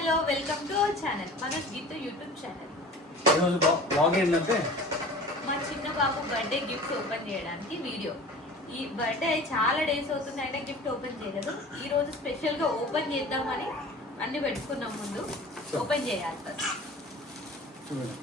Hello welcome to our channel Manoj Geeta YouTube channel. ఈరోజు blog ఏంటంటే మా చిన్న బాబు బర్త్డే గిఫ్ట్స్ ఓపెన్ చేయడానికి వీడియో. ఈ బర్త్డే చాలా డేస్ అవుతుంది అయినా గిఫ్ట్ ఓపెన్ చేయలేదు. ఈ రోజు స్పెషల్గా ఓపెన్ చేద్దామని అన్ని పెట్టుకున్నాం, ముందు ఓపెన్ చేయాలి ఫస్ట్. చూడండి.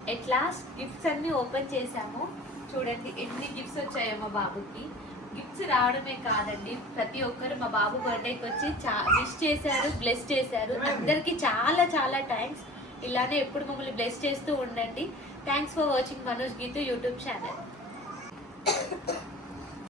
ఎట్ లాస్ట్ గిఫ్ట్స్ అన్ని ఓపెన్ చేసాము. చూడండి ఎన్ని గిఫ్ట్స్ వచ్చాయో మా బాబుకి. గిఫ్ట్స్ రావడమే కాదండి, ప్రతి ఒక్కరు మా బాబు బర్త్డేకి వచ్చి విష్ చేశారు, బ్లెస్ చేశారు. అందరికి చాలా చాలా థ్యాంక్స్. ఇలానే ఎప్పుడు మమ్మల్ని బ్లెస్ చేస్తూ ఉండండి. Thanks for watching Manoj Geeta YouTube channel.